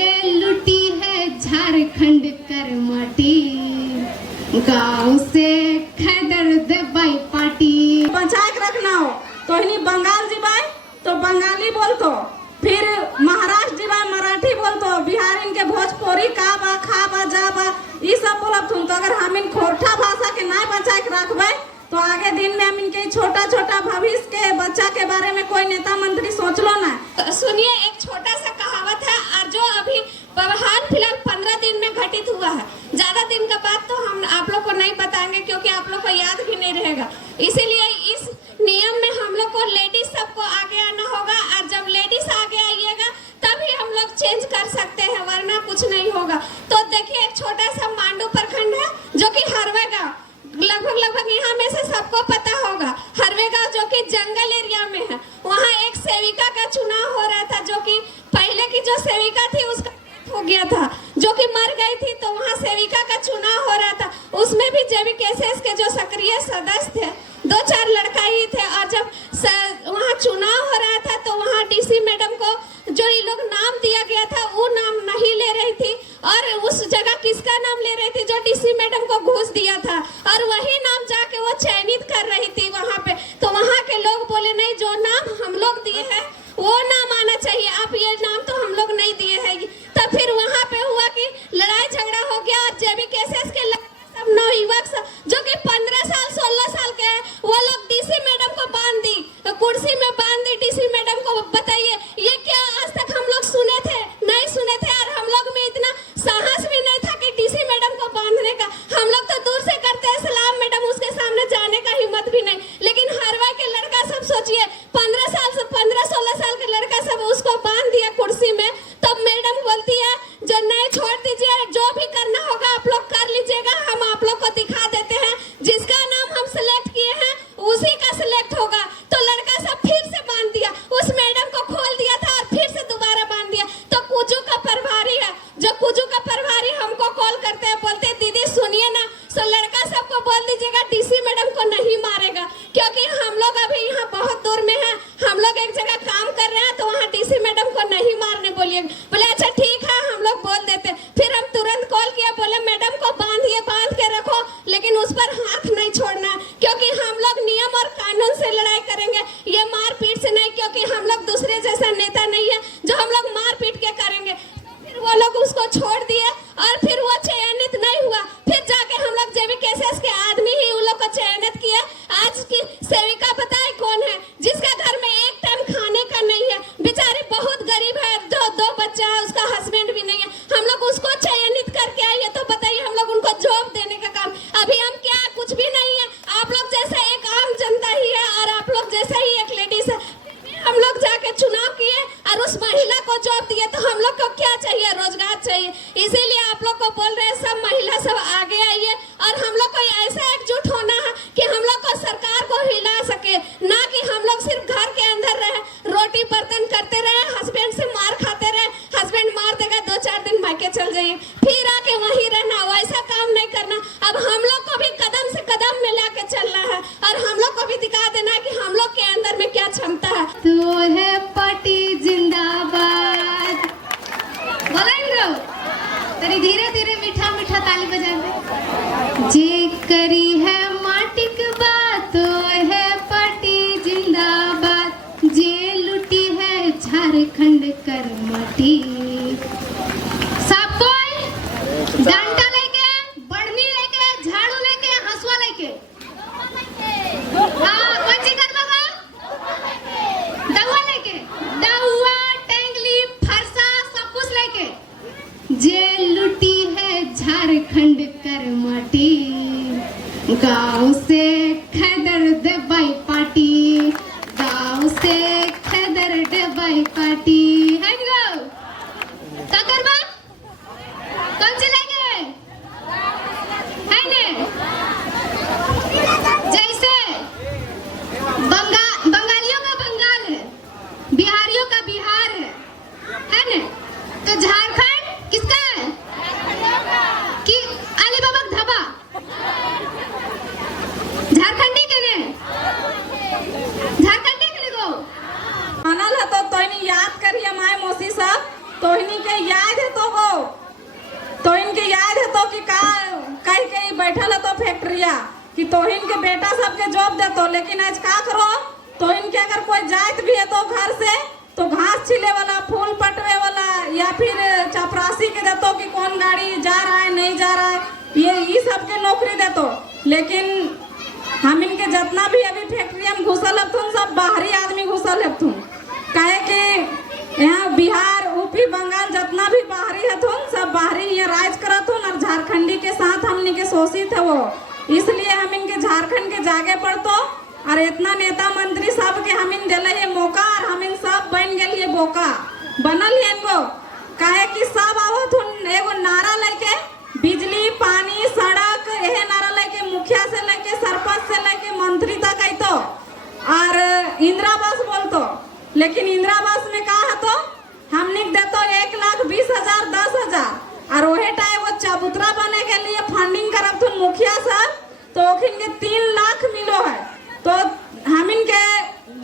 जे लुटी है झारखंड कर माटी, गांव से खैदर दबाई पार्टी। बचा के रखना हो तो इन्हीं बंगाल जीवाए तो बंगाली बोलतो, फिर महाराष्ट्र जीवाए मराठी बोलतो, बिहार इनके भोजपुरी का बा खा बा जा बा ये सब बोलब तुम। तो अगर हम इन खोरठा भाषा के नहीं बचा के रखबे तो आगे दिन में हम इनके छोटा छोटा भविष्य के बच्चा के बारे में कोई नेता मंत्री सोच लो ना। सुनिए, एक छोटा सा कहावत है और जो अभी हाल फिलहाल 15 दिन में घटित हुआ है। ज्यादा दिन का बात तो हम आप लोग को नहीं बताएंगे क्योंकि आप लोग को याद भी नहीं रहेगा। इसीलिए इस नियम में हम लोग को लेडीज सबको आगे आना होगा और जब लेडीज आगे आइएगा तभी हम लोग चेंज कर सकते हैं, वरना कुछ नहीं होगा। तो देखिए, एक छोटा सा मांडू प्रखंड है जो कि हरवे गाँव, लगभग यहाँ में से सबको पता होगा। हरवे गाँव जो कि जंगल एरिया में है, वहाँ एक सेविका का चुनाव हो रहा था, जो कि पहले की जो सेविका थी उसका हो गया था, जो कि मर गई थी। तो वहाँ सेविका का चुनाव हो रहा था, उसमें भी JVKSS के जो सक्रिय सदस्य थे 2-4 लड़का ही थे। और जब वहाँ चुनाव हो रहा था तो वहाँ DC मैडम को जो ये लोग नाम दिया गया था वो नाम नहीं ले रही थी, और उस जगह किसका नाम ले रही थी? जो DC मैडम को घूस दिया था, और वही नाम जाके वो चयनित कर रही थी वहाँ पे। तो वहाँ के लोग बोले नहीं, जो नाम हम लोग दिए हैं वो नाम आना चाहिए, आप ये नाम तो हम लोग नहीं दिए हैं। तब फिर वहाँ पे हुआ कि लड़ाई झगड़ा हो गया और JVKSS के सब नवयुवक जो कि 15 साल 16 साल के हैं वो लोग DC मैडम को बांध दी, तो कुर्सी में बांध दी DC मैडम को। बताइए, ये क्या आज तक हम लोग सुने थे? नहीं सुने थे। और हम लोग में इतना साहस भी नहीं था कि DC मैडम को बांधने का। हम लोग तो दूर से करते हैं सलाम मैडम, उसके सामने जाने का हिम्मत भी नहीं। लेकिन हरवा के लड़का सब सोचिए, 15-16 साल के लड़का सब उसको बांध दिया कुर्सी में। तब मैडम बोलती है जो नहीं, छोड़ दीजिए, जो भी करना होगा आप लोग कर लीजिएगा, हम आप लोग को दिखा देते हैं, जिसका नाम हम सिलेक्ट किए हैं उसी का सिलेक्ट होगा। तो लड़का सब फिर से बांध दिया, उस मैडम को खोल दिया था और फिर से दोबारा बांध दिया। तो कुजू का प्रभारी है, जो कुजू का प्रभारी हमको कॉल करते हैं, बोलते दीदी सुनिए ना, तो लड़का सबको बोल दीजिएगा DC मैडम को नहीं मारेगा, क्योंकि हम लोग अभी यहाँ बहुत दूर में है, हम लोग एक जगह काम कर रहे हैं, तो वहाँ DC मैडम को नहीं मारने बोलिएगा। बोले अच्छा ठीक है, हम लोग बोल देते। फिर हम तुरंत कॉल किया, बोले मैडम को बांधिए, बांध के रखो, लेकिन उस पर हाथ नहीं छोड़ना, क्योंकि हम लोग नियम और कानून से लड़ाई करेंगे, ये मारपीट से नहीं, क्योंकि हम लोग दूसरे जैसा नेता नहीं है जो हम लोग मारपीट के करेंगे। फिर वो लोग उसको छोड़ दिए और फिर वो चयनित नहीं हुआ। फिर जाके हम लोग JVKSS के आदमी ही उन लोग को चयनित किया। आज की सेविका बताए कौन है? जिसका घर में एक टाइम खाने का नहीं है, बेचारी बहुत गरीब है, जो 2 बच्चा है, उसका हस्बैंड भी नहीं है, हम लोग उसको चयनित करके आए। तो बताइए, हम लोग उनको जॉब देने का काम, अभी हम क्या, कुछ भी नहीं है, आप लोग जैसा एक आम जनता ही है और आप लोग जैसा ही एक लेडीज है। हम लोग जाके चुनाव किए और उस महिला को जॉब दिए, तो हम लोग को क्या चाहिए? रोजगार चाहिए। इसीलिए आप लोग को बोल रहे हैं सब महिला सब आगे आइए, और हम लोग को ऐसा एकजुट होना है कि हम लोग को सरकार को हिला सके, ना कि हम लोग सिर्फ घर के अंदर रहे, रोटी बर्तन करते रहे, हस्बैंड से मार खाते रहे, हस्बैंड मार देगा 2-4 दिन मायके चल जाइए, फिर आके वहीं रहना, वैसा काम नहीं करना। अब हम लोग को भी कदम से कदम मिला के चलना है और हम लोग को भी दिखा देना है कि हम लोग के अंदर में क्या क्षमता है। तो है पार्टी जिंदाबाद, बोलेंगे तरी धीरे धीरे मीठा मीठा ताली बजा दे। जे करी है माटी के बात, तो है पार्टी जिंदाबाद, जे लुटी है झारखंड कर माटी। सब कोई डंडा लेके, बढ़नी लेके, झाड़ू लेके, हंसुआ लेके, हाँ कौन सी कर दोगा? दवा लेके, दवा, टेंगली, फरसा, सब कुछ लेके। जे लुटी है झारखंड कर माटी, गांव से खैदर दबाई पार्टी, गांव से खैदर दबाई पार्टी। है गो क्या करबा? कौन सी लेंगे? है ने जैसे बंगालियों का बंगाल है, बिहारियों का बिहार है ना? तो झारखंड किसका है? कि अली बाबा ढाबा झारखंडी के याद है तो इनके याद है तो कि का कहीं कहीं बैठल है तो फैक्ट्रिया कि तोहिन के बेटा सबके जॉब दे तो, लेकिन आज का करो तो इनके अगर कोई जात भी है तो घर से तो घास छिले वाला, फूल पटवे वाला या फिर चपरासी के देतो कि कौन गाड़ी जा रहा है नहीं जा रहा है, ये सब के नौकरी देतो। लेकिन हम इनके जितना भी अभी फैक्ट्री में घुसल हथुन सब बाहरी आदमी घुसल हथुन, काहे कि यहाँ बिहार यूपी बंगाल जितना भी बाहरी हथुन सब बाहरी ये राज करथुन और झारखंडी के साथ हमने के शोषित है वो, इसलिए हम इनके झारखंड के जागे पड़तो और इतना नेता मंत्री सब के हम इन दिले ये मौका और हम इन सब बन गए बोका बनल है इनको, काहे कि सब आवत हुन एगो नारा लेके बिजली पानी सड़क यह नारा लेके मुखिया से लेके सरपंच से लेके मंत्री तक आई तो और इंदिरा आवास बोलतो, लेकिन इंदिरा आवास में का है तो हमने देतो 1,20,000 10,000 और वही टाइम वो चबूतरा बने के लिए फंडिंग करब तो मुखिया सर तो के 3 लाख मिलो है। तो हम इनके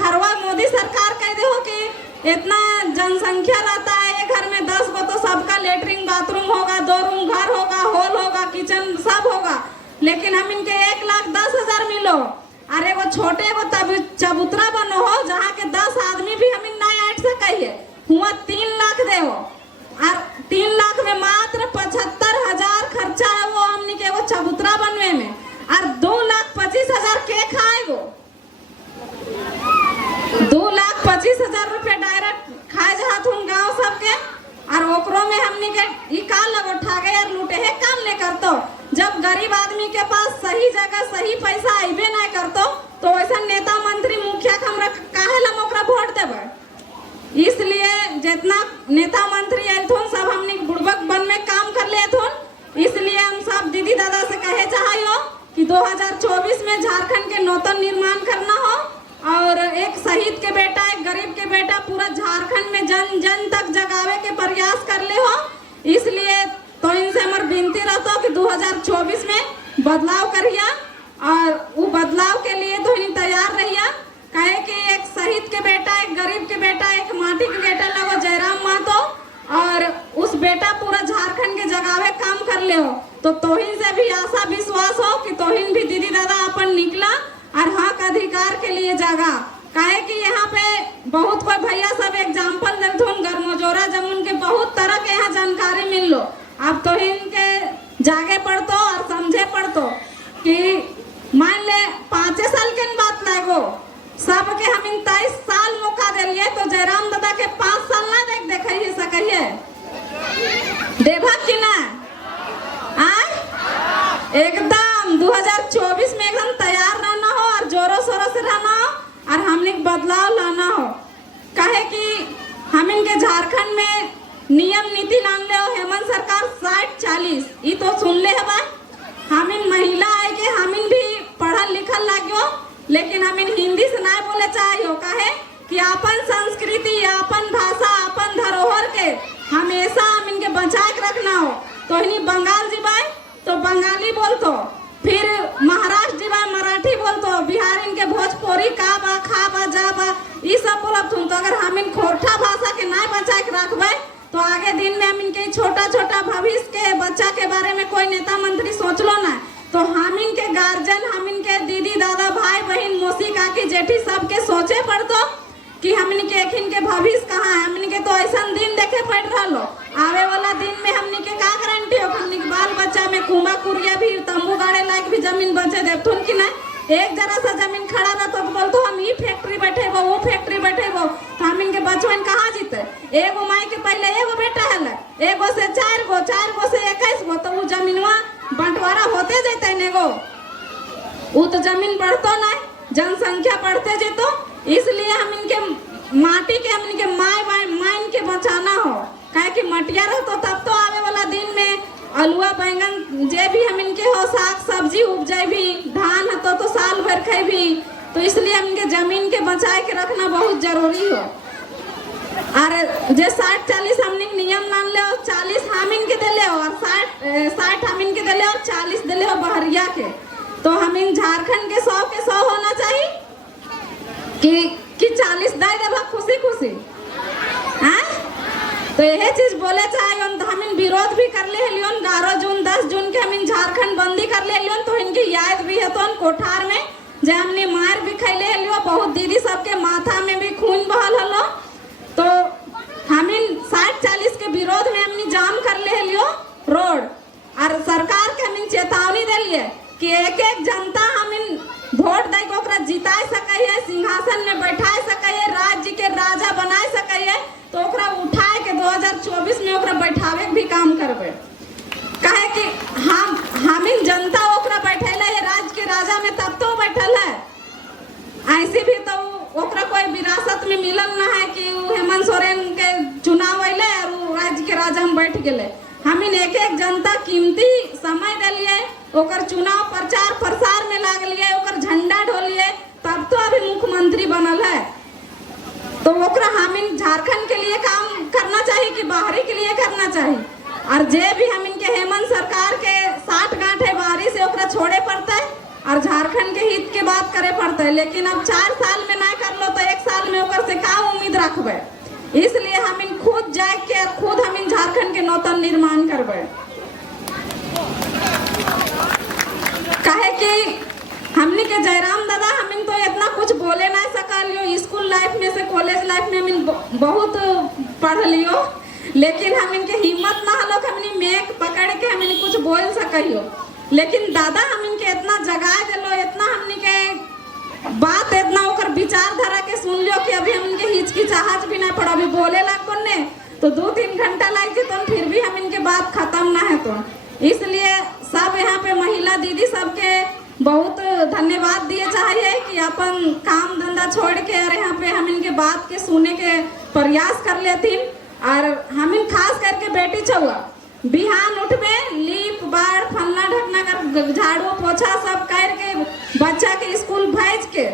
घरवा मोदी सरकार कह दे हो कि इतना जनसंख्या रहता है ये घर में 10 गो तो सबका लेटरिन बाथरूम होगा, 2 रूम घर होगा, हॉल होगा, किचन सब होगा, लेकिन हम इनके 1,10,000 मिलो अरे वो छोटे वो तब चबूतरा बनो हो जहाँ के 10 आदमी भी हम नहीं ऐट सके हुआ 3 लाख दे हो और 3 लाख में मात्र 75,000 खर्चा है वो हमने के वो चबूतरा बनवे में और 2,25,000 के खाएगो 2,25,000 रुपए डायरेक्ट खाए जात हूँ गाँव सबके और ओकरो में हमने के ई का लगो ठागे यार लूटे है काम नहीं करतो। जब गरीब आदमी के पास सही जगह सही पैसा आइबे नहीं करतो तो वैसा नेता मंत्री मुखिया के हमरा काहे ला ओकरा वोट देबे, इसलिए जितना नेता मंत्री आइथुन सब हमने बुड़बक बन में काम कर लेथुन, इसलिए हम सब दीदी दादा से कहे चाहिए कि 2024 में झारखंड के नूतन निर्माण करना हो और एक शहीद के बेटा एक गरीब के बेटा पूरा झारखंड में जन जन तक जगावे के प्रयास कर ले हो, इसलिए तो इनसे हमार विनती रहता कि 2024 में बदलाव करिए और वो बदलाव के लिए तो इन्हीं तैयार रहिए, कहे कि एक शहीद के बेटा एक गरीब के बेटा एक माटी के बेटा लगो जयराम महतो और उस बेटा पूरा झारखंड के जगावे काम कर ले हो, तो तोहिन से भी आशा विश्वास हो कि तोहिन भी दीदी दादा अपन निकला और हक अधिकार के लिए जागा, काहे कि यहाँ पे बहुत कोई भैया सब एग्जाम्पल देथुन गरमजोरा जमुन के बहुत तरह के यहाँ जानकारी मिल लो, अब तोहिन के जागे पड़तो और समझे पड़तो कि मान ले 5 साल के बात लागो सबके हम 23 साल मौका दिलिए तो जयराम दादा के 5 साल ना देख सकिए देभा कि ना एकदम 2024 में एकदम तैयार रहना हो और जोरों शोरों से रहना हो और हमने बदलाव लाना हो, कहे कि हम इनके झारखंड में नियम नीति लान ले हो हेमंत सरकार 60-40 ये तो सुन ले है भाई, हम इन महिला है कि हम इन भी पढ़ल लिखल लागियो लेकिन हम इन हिंदी से ना बोले चाहिए, कहे कि अपन संस्कृति अपन भाषा अपन धरोहर के हमेशा हम इनके बचा के रखना हो। तो इन्हीं बंगाल जीवाए तो बंगाली बोलतो, फिर महाराष्ट्र जीवाए मराठी बोलतो, बिहार इनके भोजपुरी का बा खा बा जा बा ये सब बोलत हूँ, तो अगर हम इन खोरठा भाषा के ना बचा के रखबे तो आगे दिन में हम इनके छोटा छोटा भविष्य के बच्चा के बारे में कोई नेता मंत्री सोच लो ना, तो हम इनके गार्जियन हम इनके दीदी दादा भाई बहन मौसी काकी जेठी सबके सोचे पड़तो कि हमनी के एक इनके भविष्य कहाँ है, हमनी के तो ऐसा दिन देखे पड़ रहा लो आवे वाला दिन में हमनी के का गारंटी हो, हमनी के बाल बच्चा में कुमा कुरिया भी तंबू गाड़े लायक भी जमीन बचे देथुन कि नहीं, एक जरा सा जमीन खड़ा रहा तो बोलतो हम ये फैक्ट्री बैठे वो फैक्ट्री बैठे वो, तो हम इनके बचवन कहाँ जीते, एगो माई के पहले एगो बेटा है एगो से 4 गो से 21 गो, तो वो जमीनवा बंटवारा होते जाते नेगो वो तो जमीन बढ़तो नहीं जनसंख्या बढ़ते जेतो, इसलिए हम इनके माटी के हम इनके माइन के बचाना हो, काहे कि मटिया रहतो तब तो आवे वाला दिन में अलुआ बैंगन जे भी हम इनके हो साग सब्जी उपजाए भी धान हतो तो साल भर खाए भी, तो इसलिए हम इनके जमीन के बचाए के रखना बहुत जरूरी हो। और जे 60-40 हमने नियम मान ले 40 हम इनके दिले हो और 60 हम इनके दिले हो 40 दिले हो बहरिया के, तो हम इन झारखंड के 100 के 100 होना चाहिए कि 40 दे देबा खुशी खुशी, हाँ तो तो यही चीज बोले चाहिए तो हम विरोध भी कर ले लियोन 11 जून 10 जून के हम झारखंड बंदी कर ले लियोन तो इनकी याद भी है तो कोठार में जे हमने मार भी खैले लियो बहुत दीदी सबके माथा में भी खून बहल हलो तो हम 60-40 के विरोध में हमने जाम कर ले लियो रोड और सरकार के हम चेतावनी दिलिए कि एक एक जनता हम वोट दे के ओकरा जिता सके सिंहासन में बैठा सके राज्य के राजा बना सके तो ओकरा उठाए के 2024 में ओकरा बैठावे के भी काम करबे कहे कि हम जनता ओकरा बैठेला है राज्य के राजा में तब तो बैठल है ऐसे भी तो ओकरा कोई विरासत में मिलल ना है कि हेमंत सोरेन के चुनाव अइले और राज्य के राजा में बैठ गेले हम एक एक जनता कीमती समय दिलिए ओकर चुनाव प्रचार प्रसार में लागलिए ओकर झंडा ढोलिए तब तो अभी मुख्यमंत्री बनल है तो ओकरा हम झारखंड के लिए काम करना चाहिए कि बाहरी के लिए करना चाहिए और जे भी हम इनके हेमंत सरकार के 60 गांठ है बाहरी से ओकरा छोड़े पड़ता है और झारखंड के हित के बात करे पड़ता है लेकिन अब 4 साल में ना कर लो तो 1 साल में ओकर से का उम्मीद रखबे इसलिए हम खुद जाए के खुद हम झारखंड के नूतन निर्माण करबे काहे कि हमने के जयराम दादा हम तो इतना कुछ बोले नहीं सका लियो स्कूल लाइफ में से कॉलेज लाइफ में हम बहुत पढ़ लियो लेकिन हम इनके हिम्मत ना हलो हमने मेक पकड़ के हम कुछ बोल सकियो लेकिन दादा हम इनके इतना जगा दिलो इतना हमने के बात इतना ओकर विचारधारा के सुन लियो कि अभी हम इनके हिचकिचाहट भी ना पड़ा अभी बोले लग ने तो 2-3 घंटा लग तो फिर भी हम इनके बात खत्म ना है तो इसलिए सब यहाँ पे महिला दीदी सबके बहुत धन्यवाद दिए चाहिए कि अपन काम धंधा छोड़ के और यहाँ पे हम इनके बात के सुने के प्रयास कर लेती और हम खास करके बेटी छुआ बिहान उठबे लीप बाढ़ फलना ढकना कर झाड़ू पोछा सब करके बच्चा के स्कूल भेज के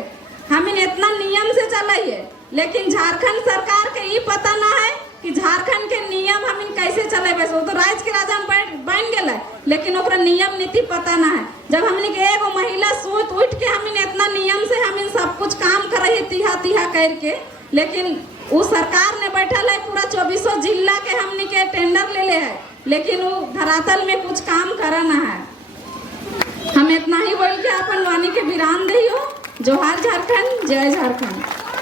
हम इतना नियम से चलाइए लेकिन झारखंड सरकार के ये पता ना है कि झारखंड के नियम हम कैसे चलेबे वो तो राज्य के राजा बन गए लेकिन ओकरा नियम नीति पता ना है जब हमने के एगो महिला सूत उठ के हम इतना नियम से हम सब कुछ काम करे तिहा करके लेकिन वो सरकार ने बैठल है पूरा 24 जिला के हमने के टेंडर ले है लेकिन वो धरातल में कुछ काम करना है हम इतना ही बोल के अपन वाणी के विराम दियो जोहार झारखंड जय झारखंड।